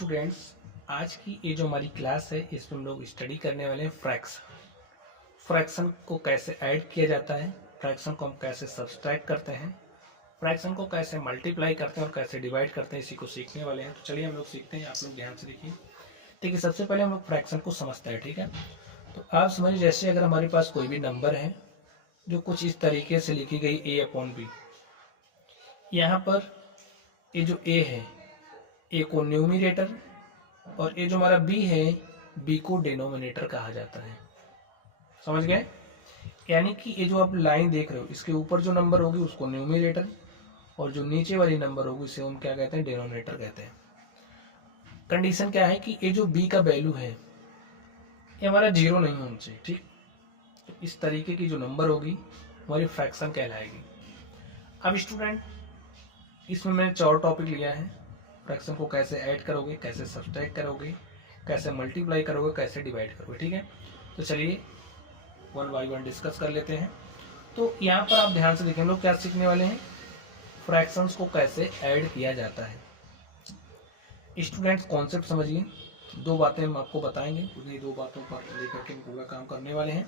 Students, आज की ये जो हमारी क्लास है इसमें हम लोग स्टडी करने वाले हैं फ्रैक्शन को कैसे ऐड किया जाता है, फ्रैक्शन को हम कैसे सब्सट्रैक्ट करते हैं, फ्रैक्शन को कैसे मल्टीप्लाई करते हैं और कैसे डिवाइड करते हैं, इसी को सीखने वाले हैं। तो चलिए हम लोग सीखते हैं। आप लोग ध्यान से देखिए। ठीक है, सबसे पहले हम लोग फ्रैक्शन को समझते हैं। ठीक है, तो आप समझिए जैसे अगर हमारे पास कोई भी नंबर है जो कुछ इस तरीके से लिखी गई a/b। यहाँ पर ये जो a है, ए को न्यूमिनेटर और ये जो हमारा बी है, बी को डिनोमिनेटर कहा जाता है। समझ गए? यानी कि ये जो आप लाइन देख रहे हो, इसके ऊपर जो नंबर होगी उसको न्यूमिनेटर और जो नीचे वाली नंबर होगी उसे हम क्या कहते हैं, डिनोमिनेटर कहते हैं। कंडीशन क्या है कि ये जो बी का वैल्यू है ये हमारा जीरो नहीं होना चाहिए। ठीक, तो इस तरीके की जो नंबर होगी हमारी फ्रैक्शन कहलाएगी। अब स्टूडेंट, इसमें मैंने 4 टॉपिक लिया है। फ्रैक्शन को कैसे ऐड करोगे, कैसे सब्सट्रैक्ट करोगे, कैसे मल्टीप्लाई करोगे, कैसे डिवाइड करोगे। ठीक है, तो चलिए 1 बाय 1 डिस्कस कर लेते हैं। तो यहाँ पर आप ध्यान से देखें, हम लोग क्या सीखने वाले हैं, फ्रैक्शंस को कैसे ऐड किया जाता है। स्टूडेंट्स, कॉन्सेप्ट समझिए। 2 बातें हम आपको बताएंगे, उन्हीं 2 बातों पर लेकर के हम पूरा काम करने वाले हैं।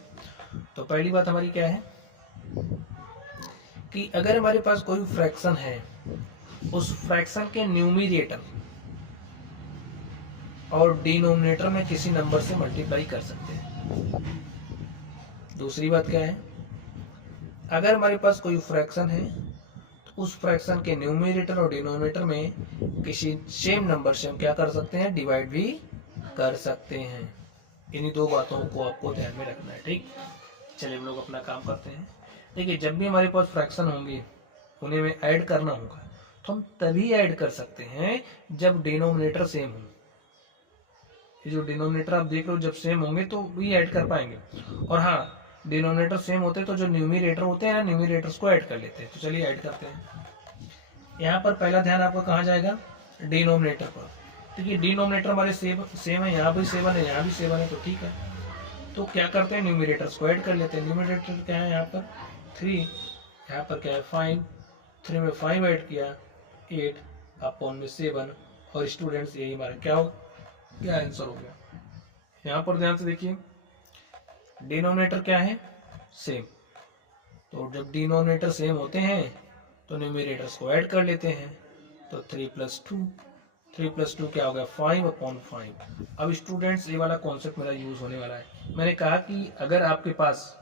तो पहली बात हमारी क्या है कि अगर हमारे पास कोई फ्रैक्शन है, उस फ्रैक्शन के न्यूमिनेटर और डिनोमिनेटर में किसी नंबर से मल्टीप्लाई कर सकते हैं। दूसरी बात क्या है, अगर हमारे पास कोई फ्रैक्शन है तो उस फ्रैक्शन के न्यूमिनेटर और डिनोमिनेटर में किसी सेम नंबर से हम क्या कर सकते हैं, डिवाइड भी कर सकते हैं। इन्हीं 2 बातों को आपको ध्यान में रखना है। ठीक, चलिए हम लोग अपना काम करते हैं। देखिए, जब भी हमारे पास फ्रैक्शन होंगे उन्हें हमें ऐड करना होगा, तो हम तभी ऐड कर सकते हैं जब डिनोमिनेटर सेम हो। ये जो डिनोमिनेटर आप देख रहे हो, जब सेम होंगे तो भी ऐड कर पाएंगे। और हाँ, डिनोमिनेटर सेम होते तो जो न्यूमिनेटर होते हैं ना, न्यूमिनेटर्स को ऐड कर लेते हैं। तो चलिए ऐड करते हैं। यहाँ पर पहला ध्यान आपका कहाँ जाएगा, डिनोमिनेटर पर। देखिए, डिनोमिनेटर हमारे सेम है, यहाँ भी 7 है, यहाँ भी 7 है, तो ठीक है। तो क्या करते हैं, न्यूमिनेटर्स को ऐड कर लेते हैं। न्यूमिनेटर क्या है, यहाँ पर 3, यहाँ पर क्या है 5, 3 में 5 ऐड किया 8 अपॉन में 7। और स्टूडेंट्स, यही हमारा क्या आंसर हो गया। यहाँ पर ध्यान से देखिए, डिनोमिनेटर क्या है, सेम। तो जब डिनोमिनेटर सेम होते हैं तो न्यूमिनेटर्स को ऐड कर लेते हैं। तो 3 + 2 क्या हो गया, 5/5। अब स्टूडेंट्स, ये वाला कॉन्सेप्ट मेरा यूज होने वाला है। मैंने कहा कि अगर आपके पास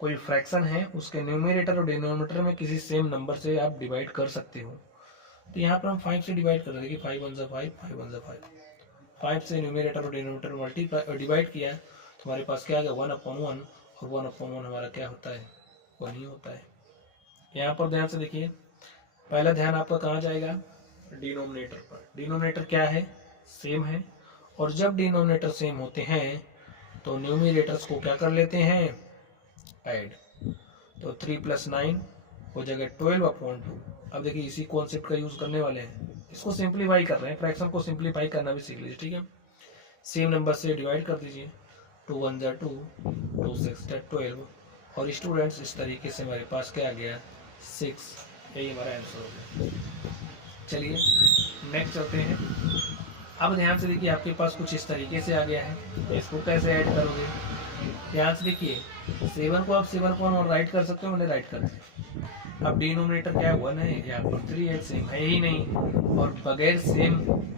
कोई फ्रैक्शन है, उसके न्यूमिनेटर और डिनोमिनेटर में किसी सेम नंबर से आप डिवाइड कर सकते हो। तो यहाँ पर हम 5 से डिवाइड कर देंगे, 5 1 5, 5 1 5। 5 से न्यूमिनेटर और डिनोमिनेटर मल्टीप्लाई डिवाइड किया तो हमारे पास क्या आ गया, 1/1। और 1/1 हमारा क्या होता है, 1 ही होता है। यहाँ पर ध्यान से देखिए, पहला ध्यान आपका कहाँ जाएगा, डिनोमिनेटर पर। डिनोमिनेटर क्या है, सेम है। और जब डिनोमिनेटर सेम होते हैं तो न्यूमिनेटर्स को क्या कर लेते हैं, ऐड। तो 3 + 9 हो जाएगा 12/2। अब देखिए, इसी कॉन्सेप्ट का यूज करने वाले हैं, इसको सिंप्लीफाई कर रहे हैं। फ्रैक्शन को सिंप्लीफाई करना भी सीख लीजिए। ठीक है, सेम नंबर से डिवाइड कर दीजिए। 2 1 2, 2 6 12। और स्टूडेंट्स, इस तरीके से हमारे पास क्या आ गया, 6। यही हमारा आंसर हो गया। चलिए नेक्स्ट चलते हैं। अब ध्यान से देखिए, आपके पास कुछ इस तरीके से आ गया है, इसको कैसे ऐड करोगे। ध्यान से देखिए, 7 को आप 7/1 राइट कर सकते हो, मैंने राइट कर दिया। अब डिनोमिनेटर क्या है, 1 है, यहाँ पर 3 है, सेम है ही नहीं, और बगैर सेम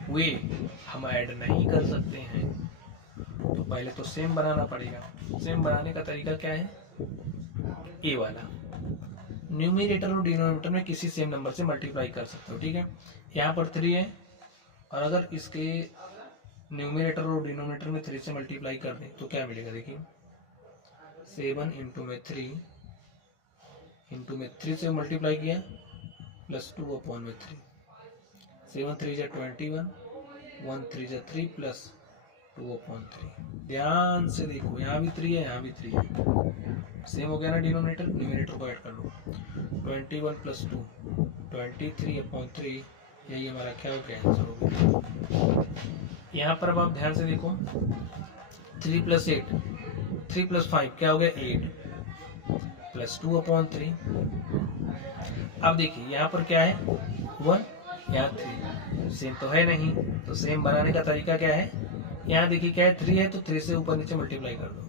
हुए हम ऐड नहीं कर सकते हैं। तो पहले तो सेम बनाना पड़ेगा। सेम बनाने का तरीका क्या है, ए वाला, न्यूमिनेटर और डिनोमिनेटर में किसी सेम नंबर से मल्टीप्लाई कर सकते हो। ठीक है, यहाँ पर 3 है, और अगर इसके न्यूमिनेटर और डिनोमिनेटर में 3 से मल्टीप्लाई कर दें तो क्या मिलेगा, देखिए 7 × 3 से मल्टीप्लाई किया +2/3। 7 3 × 21, 1 3 × 3 + 2/3। ध्यान से देखो, यहाँ भी 3 है, यहाँ भी 3 है, सेम हो गया ना डिनोमिनेटर। न्यूमिनेटर को ऐड कर लो, 21 + 2 23/3। यही हमारा क्या हो गया, आंसर हो गया। यहाँ पर अब आप ध्यान से देखो, 3 + 8, 3 + 5 क्या हो गया, 8 + 2/3। अब देखिए, यहाँ पर क्या है, 1, यहाँ 3, सेम तो है नहीं, तो सेम बनाने का तरीका क्या है, यहाँ देखिए क्या है 3 है तो 3 से ऊपर नीचे मल्टीप्लाई कर दो,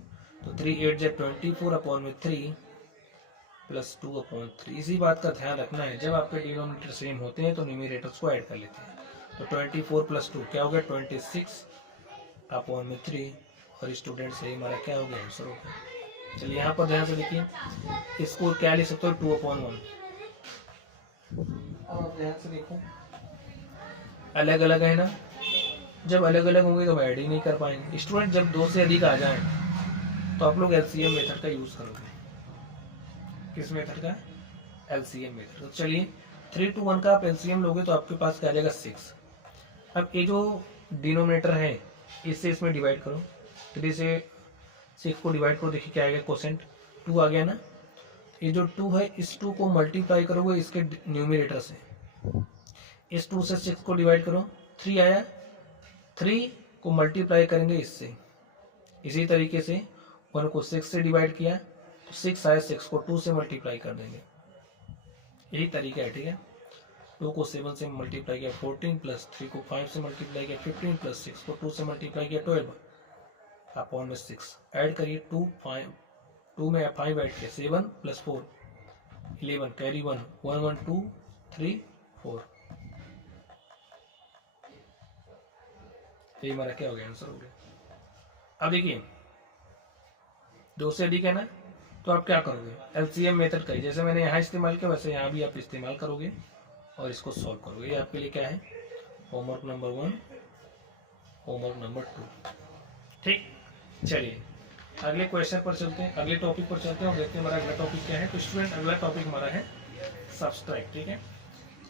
तो 3 8 जा 24 अपॉन में 3 प्लस 2 अपॉन 3। इसी बात का ध्यान रखना है, जब आपके डिनोमिनेटर सेम होते हैं तो न्यूमरेटर्स को ऐड कर लेते हैं। तो 24 प्लस 2 क्या हो गया 26 अपॉन में 3, और स्टूडेंट सही हमारा क्या हो गया आंसर हो गया। चलिए यहाँ पर ध्यान से देखिए, इसको क्या लिख सकते हो 2 अपॉन 1। अब आप ध्यान से देखो, अलग अलग है ना, जब अलग अलग होंगे तो ऐड ही नहीं कर पाएंगे। स्टूडेंट जब 2 से अधिक आ जाए तो आप लोग एलसीएम मेथड का यूज करोगे। किस मेथड का, एलसीएम मेथड। तो चलिए 3 to 1 का आप एलसीएम लोगे तो आपके पास क्या आ जाएगा 6। अब ये जो डिनोमिनेटर है इससे इसमें डिवाइड करो, 3 से 6 को डिवाइड करो, देखिए क्या आएगा क्वोशेंट 2 आ गया ना। ये जो 2 है इस 2 को मल्टीप्लाई करोगे इसके न्यूमरेटर से, इस 2 से 6 को डिवाइड करो 3 आया, 3 को मल्टीप्लाई करेंगे इससे, इसी तरीके से 1 को 6 से डिवाइड किया तो 6 आया, 6 को 2 से मल्टीप्लाई कर देंगे, यही तरीका है। ठीक है, 2 को 7 से मल्टीप्लाई किया 14 प्लस 3 को 5 से मल्टीप्लाई किया 15 प्लस 6 को 2 से मल्टीप्लाई किया 12 अपॉन में 6। ऐड करिए 2 में 5 ऐड किया 7 प्लस 4 11 कैरी 1 1 1 2 3 4। ये हमारा क्या हो गया आंसर हो गया। अब देखिए 2 से अधिक है ना, तो आप क्या करोगे एलसीएम मेथड का, जैसे मैंने यहाँ इस्तेमाल किया वैसे यहाँ भी आप इस्तेमाल करोगे और इसको सॉल्व करोगे। ये आपके लिए क्या है होमवर्क नंबर 1, होमवर्क नंबर 2। ठीक, चलिए अगले क्वेश्चन पर चलते हैं, अगले टॉपिक पर चलते हैं और देखते हैं हमारा अगला टॉपिक क्या है। तो स्टूडेंट अगला टॉपिक हमारा है सब्सट्रैक्ट। ठीक है,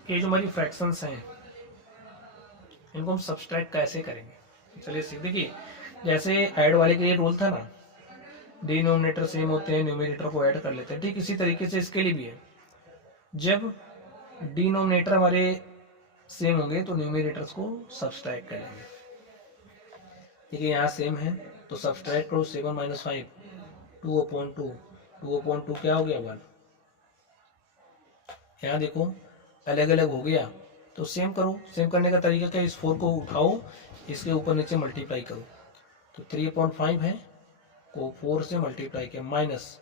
ये जो हमारी फ्रैक्शंस हैं इनको हम सब्सट्रैक्ट कैसे करेंगे, चलिए सीख। देखिए जैसे ऐड वाले के लिए रूल था ना, डिनोमिनेटर सेम होते हैं न्यूमरेटर को ऐड कर लेते हैं, ठीक इसी तरीके से इसके लिए भी है। जब डिनोमिनेटर हमारे सेम होंगे तो न्यूमरेटर्स को सब्सट्रैक्ट करेंगे। देखिए यहाँ सेम है तो सब्सट्रैक्ट करो 7 माइनस 5 2 अपॉन 2, 2 अपॉन 2 क्या हो गया 1। यहाँ देखो अलग अलग हो गया तो सेम करो, सेम करने का तरीका क्या, इस 4 को उठाओ इसके ऊपर नीचे मल्टीप्लाई करो, तो 3 अपॉन 5 है को 4 से मल्टीप्लाई किया माइनस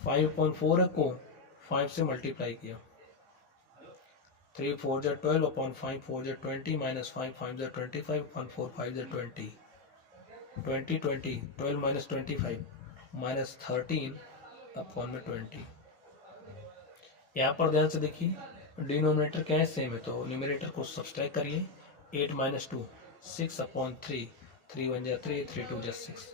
5 अपॉन 4 है को 5 से मल्टीप्लाई किया, 3 4 जा 12 अपॉन 5 4 जा 20 माइनस 5 5 जा 25 अपॉन 4 5 जा 20 20 20 12 माइनस 25 माइनस 13 अपॉन में 20। यहाँ पर ध्यान से देखिए डिनोमिनेटर क्या है सेम है तो न्यूमरेटर को सब्सट्रैक्ट करिए, 8 माइनस 2 6 अपॉन 3 3 1 जा 3 3 2 जा 6।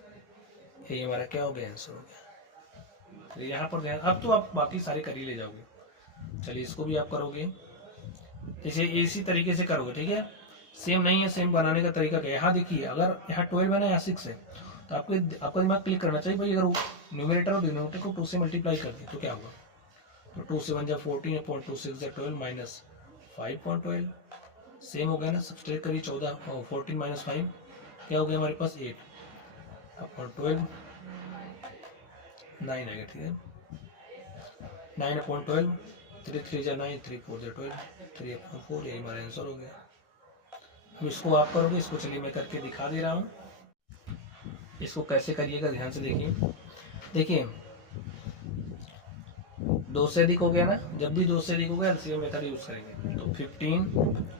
ये हमारा क्या हो गया आंसर हो गया। तो यहाँ पर ध्यान, अब तो आप बाकी सारे कर ही ले जाओगे। चलिए इसको भी आप करोगे इसे इसी तरीके से करोगे। ठीक है, सेम नहीं है, सेम बनाने का तरीका क्या है, यहाँ देखिए अगर यहाँ 12 है ना यहाँ 6 है तो आपका दिमाग क्लिक करना चाहिए भाई, अगर न्यूमरेटर और डिनोमिनेटर को 2 से मल्टीप्लाई कर दे तो क्या होगा, तो 2 से 1 जा 14 अपॉन 2 6 जा 12 माइनस 5.12 सेम हो गया ना। सब्सट्रैक्ट करिए 14 14 माइनस 5 क्या हो गया हमारे पास 8 अपॉन 12 9 आएगा। ठीक है, 9 अपॉन 12 3 3 जा 9 3 4 जा 12 3 अपॉन 4, यही हमारा आंसर हो गया। अब इसको आप करोगे, इसको चलिए मैं करके दिखा दे रहा हूँ, इसको कैसे करिएगा ध्यान से देखिए। देखिए 2 से अधिक हो गया ना, जब भी 2 से अधिक हो गया एलसीएम मेथड यूज करेंगे, तो 15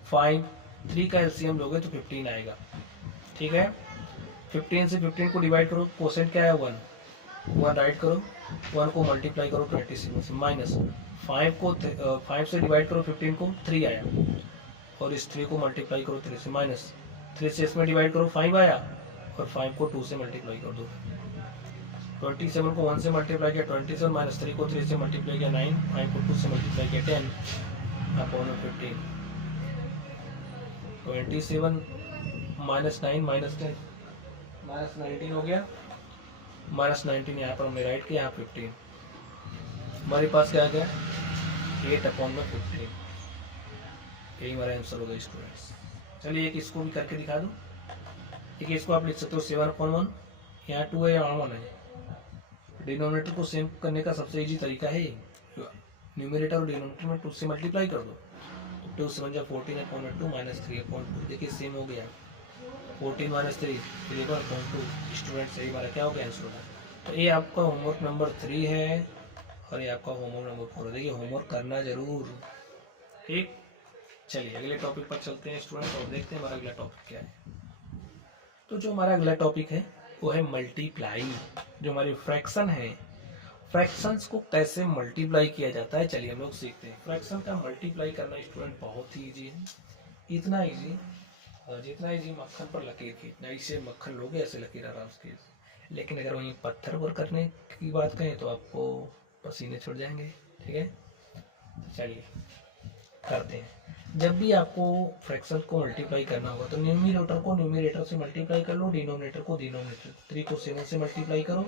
5 3 का एलसीएम लोगे तो 15 आएगा। ठीक है, 15 से 15 को डिवाइड करो, क्वोशेंट क्या है 1 राइट करो, 1 को मल्टीप्लाई करो 27 से माइनस 5 से डिवाइड करो 15 को 3 आया, और इस 3 को मल्टीप्लाई करो 3 से माइनस 3 से इसमें डिवाइड करो 5 आया, और 5 को 2 से मल्टीप्लाई कर दो, 27 को 1 से मल्टीप्लाई किया 27 माइनस 3 को 3 से मल्टीप्लाई किया 9 5 को 2 से मल्टीप्लाई किया 10 अपॉन 15 27 माइनस 9 माइनस 10 माइनस 19 हो गया, माइनस 19 यहाँ पर हमने राइट किया, यहाँ 15 हमारे पास क्या आ गया 8 अपॉन में 15, यही हमारा आंसर होगा स्टूडेंट्स। चलिए एक इसको भी करके दिखा दूँ। देखिए इसको आप लिख सकते हो 7 अपॉन 1, यहाँ 2 है यहाँ 1 है। डिनोमिनेटर को सेम करने का सबसे इजी तरीका है न्यूमरेटर और डिनोमिनेटर में 2 से मल्टीप्लाई कर दो, तो 2 7 जा 14 अपॉन में 2 माइनस 3 अपॉन 2, देखिए सेम हो गया, 14 माइनस 3 11 अपॉन 2। स्टूडेंट सही हमारा क्या हो गया आंसर होगा। तो ये आपका होमवर्क नंबर 3 है और ये आपका होमवर्क नंबर 4 है। देखिए होमवर्क करना जरूर। ठीक, चलिए अगले टॉपिक पर चलते हैं स्टूडेंट और देखते हैं हमारा अगला टॉपिक क्या है। तो जो हमारा अगला टॉपिक है वो है मल्टीप्लाई। जो हमारी फ्रैक्शन है, फ्रैक्शंस को कैसे मल्टीप्लाई किया जाता है, चलिए हम लोग सीखते हैं। फ्रैक्शन का मल्टीप्लाई करना स्टूडेंट बहुत ही इजी है, इतना इजी जितना इजी मक्खन पर लकीर खींचना। इसे मक्खन लोगे ऐसे लकीर आराम से खींच, लेकिन अगर वहीं पत्थर पर करने की बात करें तो आपको पसीने छूट जाएंगे। ठीक है, चलिए करते हैं। जब भी आपको फ्रैक्शन को मल्टीप्लाई करना होगा तो न्यूमरेटर को न्यूमरेटर से मल्टीप्लाई कर लो, डिनोमिनेटर को डिनोमिनेटर, 3 को 7 से मल्टीप्लाई करो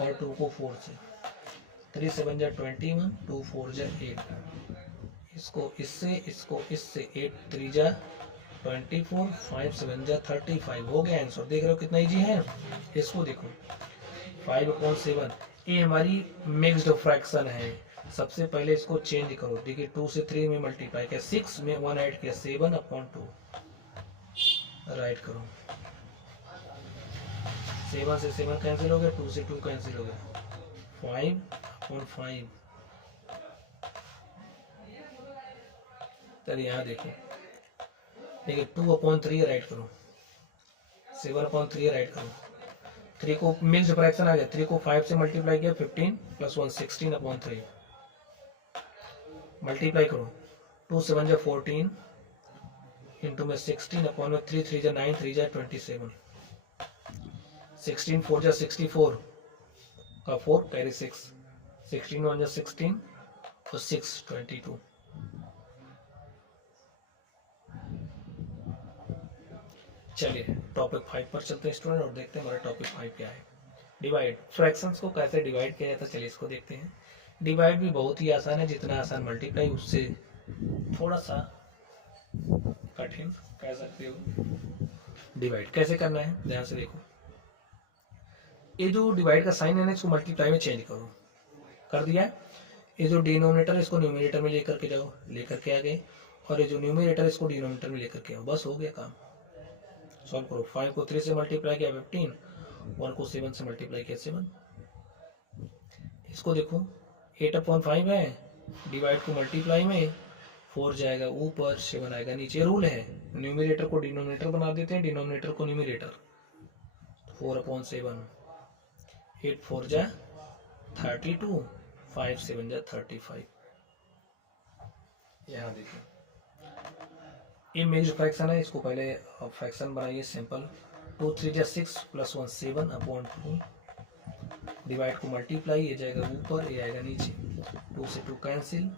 और 2 को 4 से। 3 7 जा 21, 2 4 जा 8, इसको इससे 8 3 जा 24, 5 7 जा 35। हो गया आंसर, देख रहे हो कितना इजी है। इसको देखो 5/7, ये हमारी मिक्स्ड फ्रैक्शन है। सबसे पहले इसको चेंज करो, देखिए 2 से 3 में मल्टीप्लाई किया, 6 में 1 ऐड किया, 7/2 राइट करो। 7 से 7 कैंसिल हो गया, 2 से 2 कैंसिल हो गया, 5/5। चलिए यहाँ देखो, देखिए 2/3 राइट करो, 7/3 राइट करो। 3 को मिक्स्ड फ्रैक्शन आ गया, 3 को 5 से मल्टीप्लाई किया, 15 + 1 16/3 मल्टीप्लाई करो। 2 7 जा 14 इंटू में 16/3 3 जा 9 3 जा 27, 16 4 जा 64 का 4 कैरी 6, 16 1 जा 16 और 6 22। चलिए टॉपिक 5 पर चलते हैं स्टूडेंट और देखते हैं हमारा टॉपिक 5 क्या है। डिवाइड, फ्रैक्शंस को कैसे डिवाइड किया जाता है, चलिए इसको देखते हैं। डिवाइड भी बहुत ही आसान है, जितना आसान मल्टीप्लाई उससे थोड़ा सा कठिन कह सकते हो। डिवाइड कैसे करना है ध्यान से देखो, ये जो डिवाइड का साइन है ना इसको मल्टीप्लाई में चेंज करो, कर दिया। ये जो डिनोमिनेटर है इसको न्यूमरेटर में लेकर के जाओ, लेकर के आ गए, और ये जो न्यूमरेटर है इसको डिनोमिनेटर में लेकर के आओ, बस हो गया काम। सॉल्व करो, 5 को 3 से मल्टीप्लाई किया 15, 1 को 7 से मल्टीप्लाई किया 7। इसको देखो 8/5 है, डिवाइड को मल्टीप्लाई में 4 जाएगा ऊपर, 7 आएगा नीचे। रूल है न्यूमरेटर को डिनोमिनेटर बना देते हैं, डिनोमिनेटर को न्यूमरेटर। 4/7, 8 4 जा 32, 5 7 जा 35। यहाँ देखिए ये मिक्स्ड फ्रैक्शन है, इसको पहले फ्रैक्शन बनाइए सिंपल। 2 3 जा 6 + 1 7/2, डिवाइड को मल्टीप्लाई, ये जाएगा ऊपर ये आएगा नीचे, 2 से 2 कैंसिल,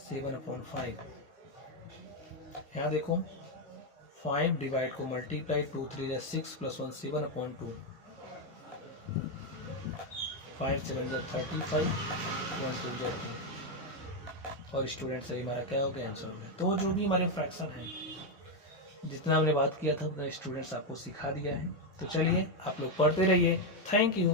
7/5। यहाँ देखो 5 डिवाइड को मल्टीप्लाई, 2 3 जा 6 + 1 7/2, 5 7 जा 35, 1 2 जा 2। और स्टूडेंट सही हमारा क्या हो गया आंसर हो गया। तो जो भी हमारे फ्रैक्शन है, जितना हमने बात किया था उतना स्टूडेंट्स आपको सिखा दिया है। तो चलिए आप लोग पढ़ते रहिए। Thank you.